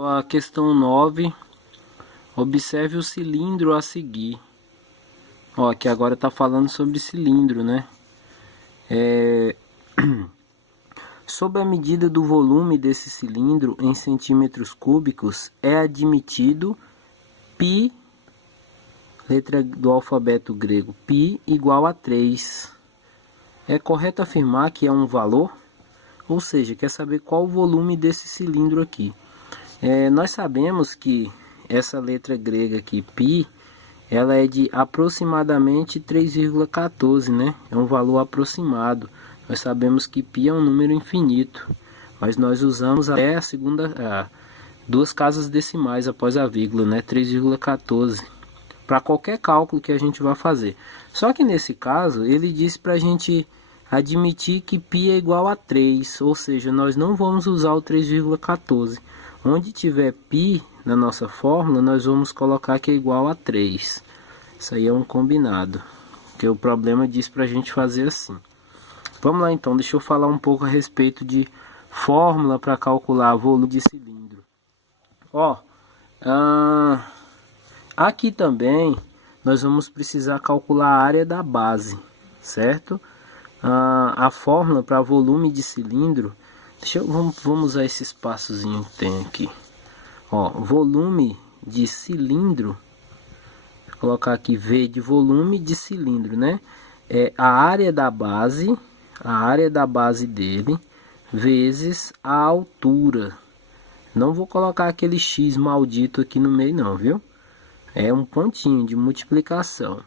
A questão 9, observe o cilindro a seguir. Ó, aqui agora está falando sobre cilindro, né? Sob a medida do volume desse cilindro em centímetros cúbicos, é admitido π, letra do alfabeto grego, π igual a 3. É correto afirmar que é um valor? Ou seja, quer saber qual o volume desse cilindro aqui. Nós sabemos que essa letra grega aqui, π, ela é de aproximadamente 3,14, né? É um valor aproximado. Nós sabemos que π é um número infinito, mas nós usamos até duas casas decimais após a vírgula, né? 3,14, para qualquer cálculo que a gente vai fazer. Só que nesse caso, ele diz para a gente admitir que π é igual a 3, ou seja, nós não vamos usar o 3,14. Onde tiver π na nossa fórmula, nós vamos colocar que é igual a 3. Isso aí é um combinado, porque o problema diz para a gente fazer assim. Vamos lá então, deixa eu falar um pouco a respeito de fórmula para calcular volume de cilindro. Aqui também nós vamos precisar calcular a área da base, certo? A fórmula para volume de cilindro, vamos usar esse espaçozinho que tem aqui. Volume de cilindro, vou colocar aqui V de volume de cilindro, né? É a área da base dele, vezes a altura. Não vou colocar aquele X maldito aqui no meio não, viu? É um pontinho de multiplicação.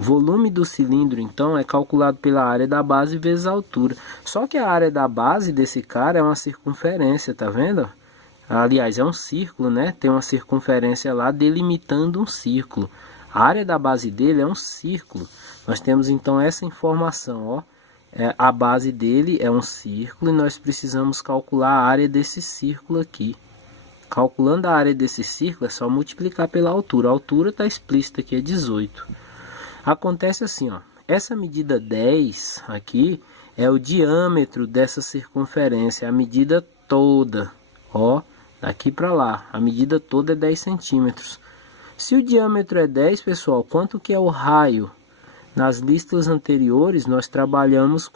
Volume do cilindro, então, é calculado pela área da base vezes a altura. Só que a área da base desse cara é uma circunferência, tá vendo? Aliás, é um círculo, né? Tem uma circunferência lá delimitando um círculo. A área da base dele é um círculo. Nós temos, então, essa informação, ó. A base dele é um círculo e nós precisamos calcular a área desse círculo aqui. Calculando a área desse círculo, é só multiplicar pela altura. A altura está explícita aqui, é 18. Acontece assim, ó, essa medida 10 aqui é o diâmetro dessa circunferência, a medida toda, ó, daqui para lá, a medida toda é 10 centímetros. Se o diâmetro é 10, pessoal, quanto que é o raio? Nas listas anteriores, nós trabalhamos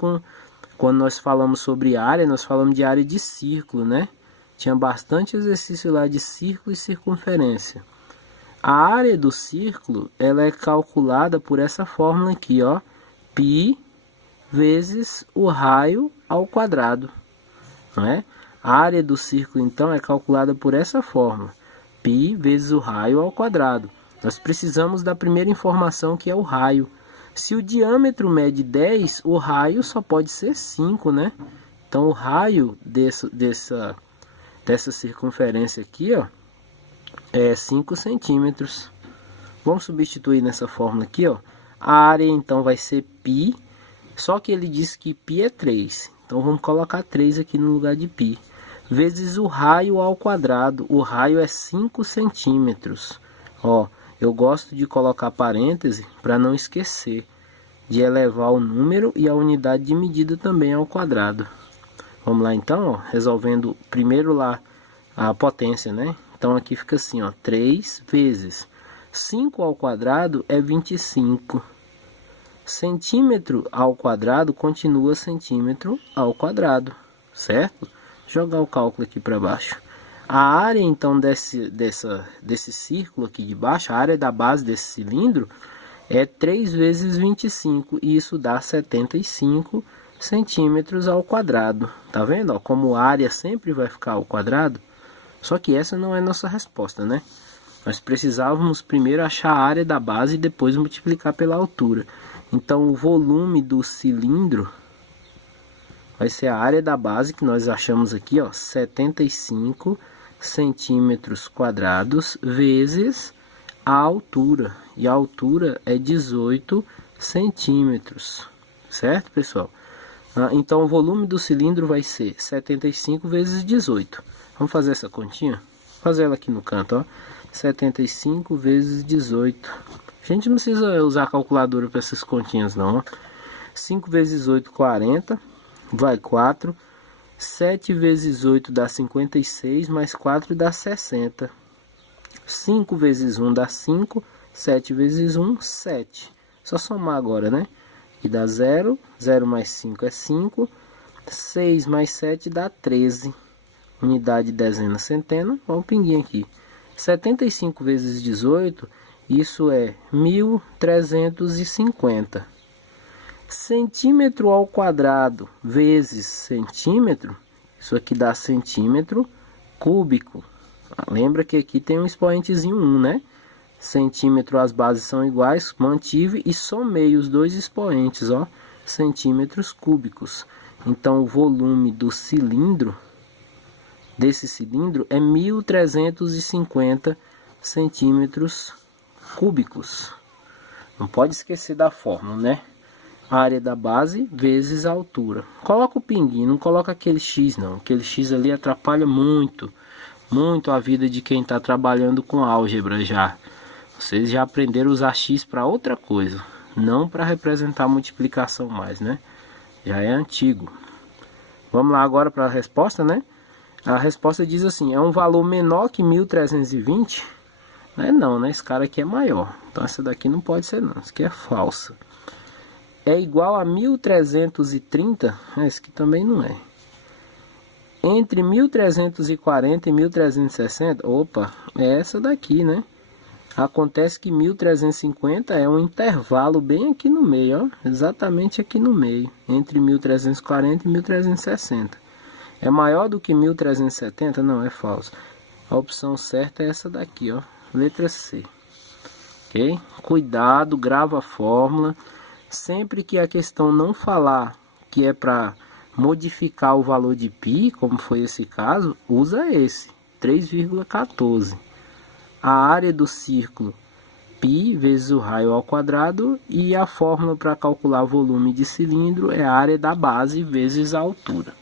quando nós falamos sobre área, nós falamos de área de círculo, né? Tinha bastante exercício lá de círculo e circunferência. A área do círculo, ela é calculada por essa fórmula aqui, ó, π vezes o raio ao quadrado, não é? A área do círculo, então, é calculada por essa fórmula, π vezes o raio ao quadrado. Nós precisamos da primeira informação, que é o raio. Se o diâmetro mede 10, o raio só pode ser 5, né? Então, o raio dessa circunferência aqui, ó, é 5 centímetros. Vamos substituir nessa fórmula aqui, ó. A área então vai ser π, só que ele disse que π é 3. Então vamos colocar 3 aqui no lugar de π. Vezes o raio ao quadrado. O raio é 5 centímetros. Ó, eu gosto de colocar parêntese para não esquecer de elevar o número e a unidade de medida também ao quadrado. Vamos lá então, ó, resolvendo primeiro lá a potência, né? Então aqui fica assim, ó, 3 vezes 5 ao quadrado é 25. Centímetro ao quadrado continua centímetro ao quadrado, certo? Jogar o cálculo aqui para baixo. A área então desse círculo aqui de baixo, a área da base desse cilindro é 3 vezes 25, e isso dá 75 centímetros ao quadrado. Tá vendo? Ó, como a área sempre vai ficar ao quadrado. Só que essa não é nossa resposta, né? Nós precisávamos primeiro achar a área da base e depois multiplicar pela altura. Então, o volume do cilindro vai ser a área da base, que nós achamos aqui, ó, 75 centímetros quadrados, vezes a altura. E a altura é 18 centímetros. Certo, pessoal? Então, o volume do cilindro vai ser 75 vezes 18. Vamos fazer essa continha? Vou fazer ela aqui no canto, ó. 75 vezes 18. A gente não precisa usar a calculadora para essas continhas, não, ó. 5 vezes 8, 40. Vai 4. 7 vezes 8 dá 56, mais 4 dá 60. 5 vezes 1 dá 5, 7 vezes 1, 7. Só somar agora, né? E dá 0, 0 mais 5 é 5, 6 mais 7 dá 13. Unidade, dezena, centena, olha o pinguinho aqui. 75 vezes 18, isso é 1350. Centímetro ao quadrado vezes centímetro, isso aqui dá centímetro cúbico. Lembra que aqui tem um expoentezinho 1, né? Centímetro, as bases são iguais, mantive e somei os dois expoentes, ó, centímetros cúbicos. Então, o volume do cilindro, desse cilindro, é 1350 centímetros cúbicos. Não pode esquecer da fórmula, né? A área da base vezes a altura. Coloca o pinguinho, não coloca aquele X não. Aquele X ali atrapalha muito a vida de quem está trabalhando com álgebra já. Vocês já aprenderam a usar X para outra coisa, não para representar multiplicação mais, né? Já é antigo. Vamos lá agora para a resposta, né? A resposta diz assim: é um valor menor que 1320? Não, né? Esse cara aqui é maior. Então essa daqui não pode ser não, essa aqui é falsa. É igual a 1330? Esse aqui também não é. Entre 1340 e 1360, opa, é essa daqui, né? Acontece que 1350 é um intervalo bem aqui no meio, ó, exatamente aqui no meio, entre 1340 e 1360. É maior do que 1370? Não, é falso. A opção certa é essa daqui, ó, letra C. Ok? Cuidado, grava a fórmula. Sempre que a questão não falar que é para modificar o valor de π, como foi esse caso, usa esse, 3,14. A área do círculo, π vezes o raio ao quadrado, e a fórmula para calcular o volume de cilindro é a área da base vezes a altura.